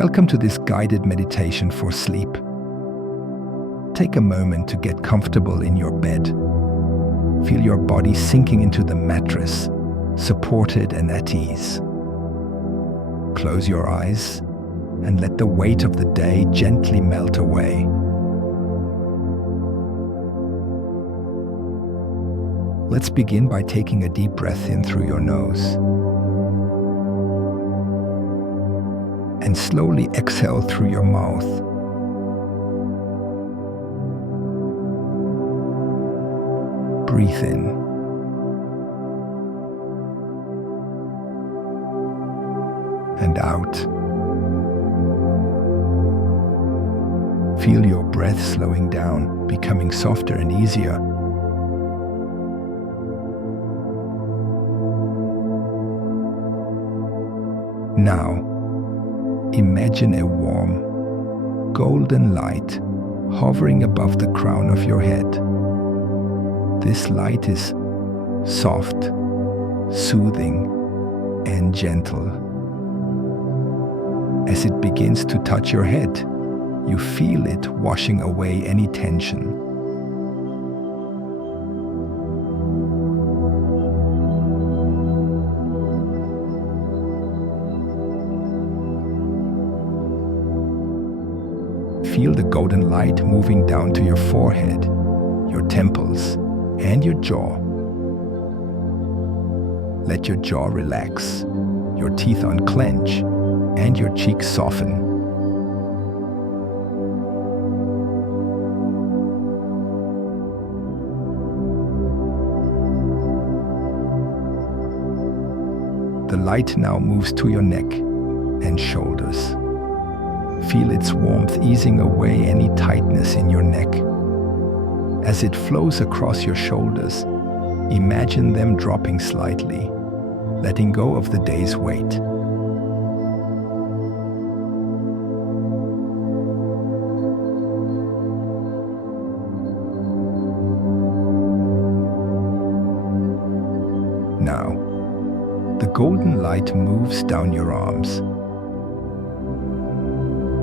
Welcome to this guided meditation for sleep. Take a moment to get comfortable in your bed. Feel your body sinking into the mattress, supported and at ease. Close your eyes and let the weight of the day gently melt away. Let's begin by taking a deep breath in through your nose. And slowly exhale through your mouth. Breathe in. And out. Feel your breath slowing down, becoming softer and easier. Now, imagine a warm, golden light hovering above the crown of your head. This light is soft, soothing, and gentle. As it begins to touch your head, you feel it washing away any tension. Feel the golden light moving down to your forehead, your temples, and your jaw. Let your jaw relax, your teeth unclench, and your cheeks soften. The light now moves to your neck and shoulders. Feel its warmth easing away any tightness in your neck. As it flows across your shoulders, imagine them dropping slightly, letting go of the day's weight. Now, the golden light moves down your arms.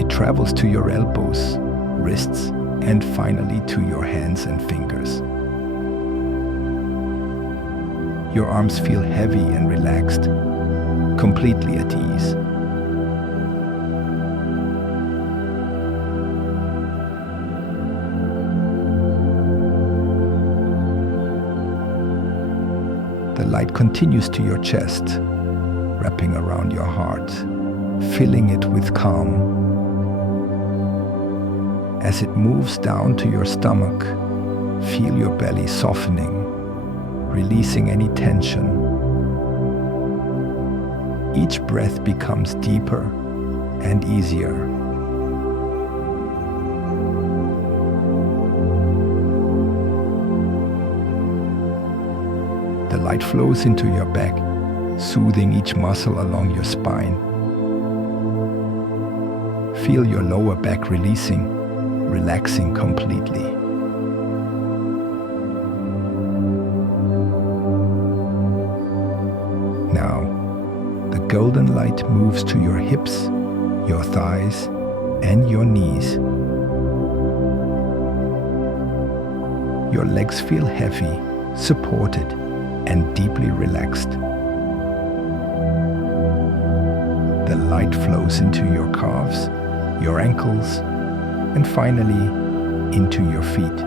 It travels to your elbows, wrists, and finally to your hands and fingers. Your arms feel heavy and relaxed, completely at ease. The light continues to your chest, wrapping around your heart, filling it with calm. As it moves down to your stomach, feel your belly softening, releasing any tension. Each breath becomes deeper and easier. The light flows into your back, soothing each muscle along your spine. Feel your lower back releasing, relaxing completely. Now, the golden light moves to your hips, your thighs, and your knees. Your legs feel heavy, supported, and deeply relaxed. The light flows into your calves, your ankles, and finally into your feet.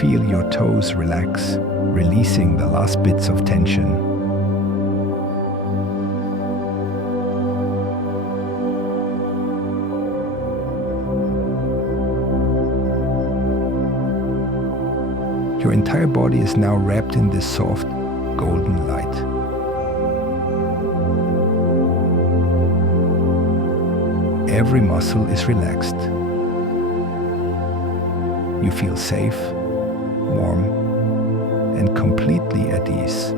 Feel your toes relax, releasing the last bits of tension. Your entire body is now wrapped in this soft, golden light. Every muscle is relaxed. You feel safe, warm, and completely at ease.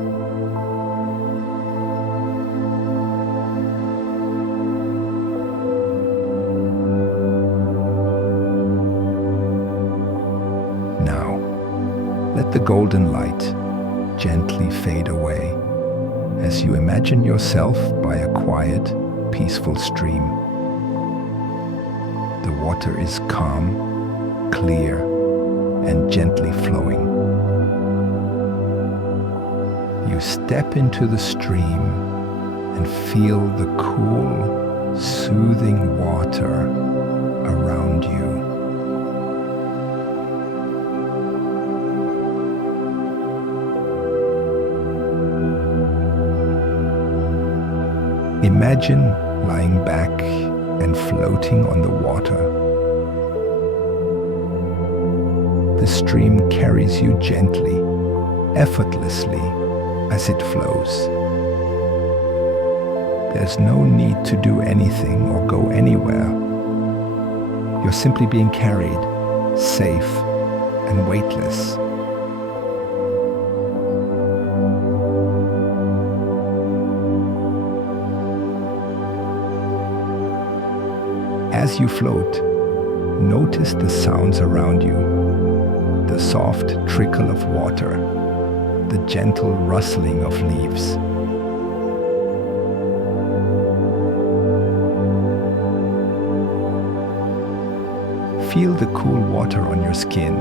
Let the golden light gently fade away as you imagine yourself by a quiet, peaceful stream. The water is calm, clear, and gently flowing. You step into the stream and feel the cool, soothing water around you. Imagine lying back and floating on the water. The stream carries you gently, effortlessly as it flows. There's no need to do anything or go anywhere. You're simply being carried, safe and weightless. As you float, notice the sounds around you, the soft trickle of water, the gentle rustling of leaves. Feel the cool water on your skin,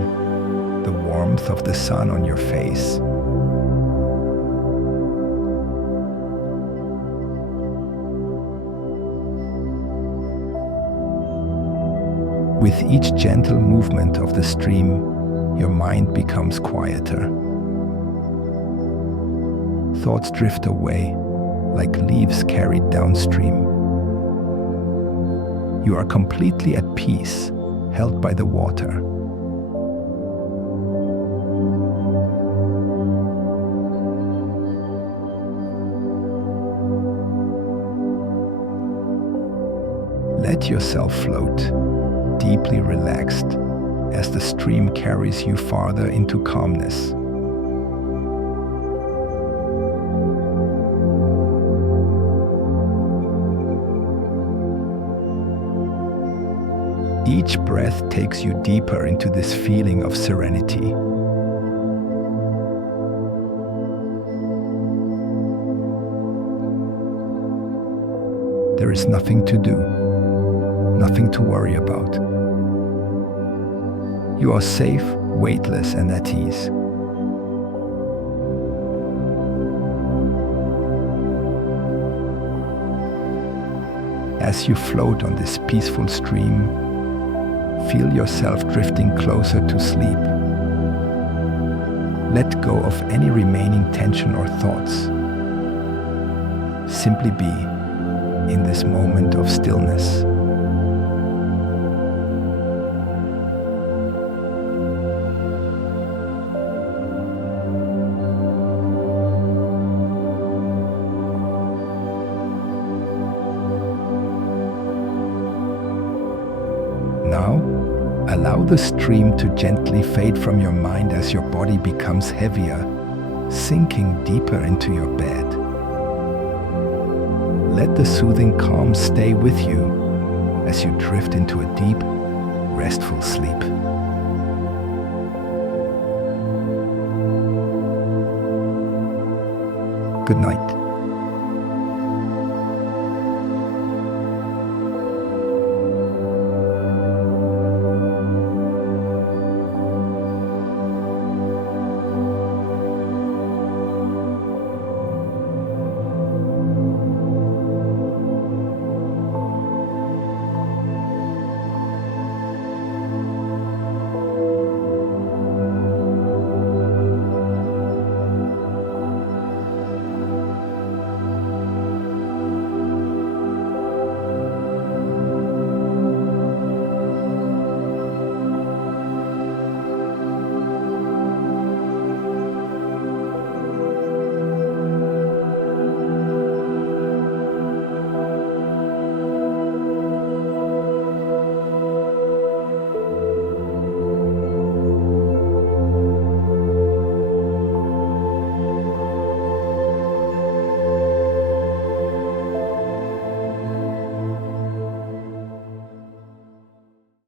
the warmth of the sun on your face. With each gentle movement of the stream, your mind becomes quieter. Thoughts drift away like leaves carried downstream. You are completely at peace, held by the water. Let yourself float, deeply relaxed, as the stream carries you farther into calmness. Each breath takes you deeper into this feeling of serenity. There is nothing to do, nothing to worry about. You are safe, weightless, and at ease. As you float on this peaceful stream, feel yourself drifting closer to sleep. Let go of any remaining tension or thoughts. Simply be in this moment of stillness. Now, allow the stream to gently fade from your mind as your body becomes heavier, sinking deeper into your bed. Let the soothing calm stay with you as you drift into a deep, restful sleep. Good night.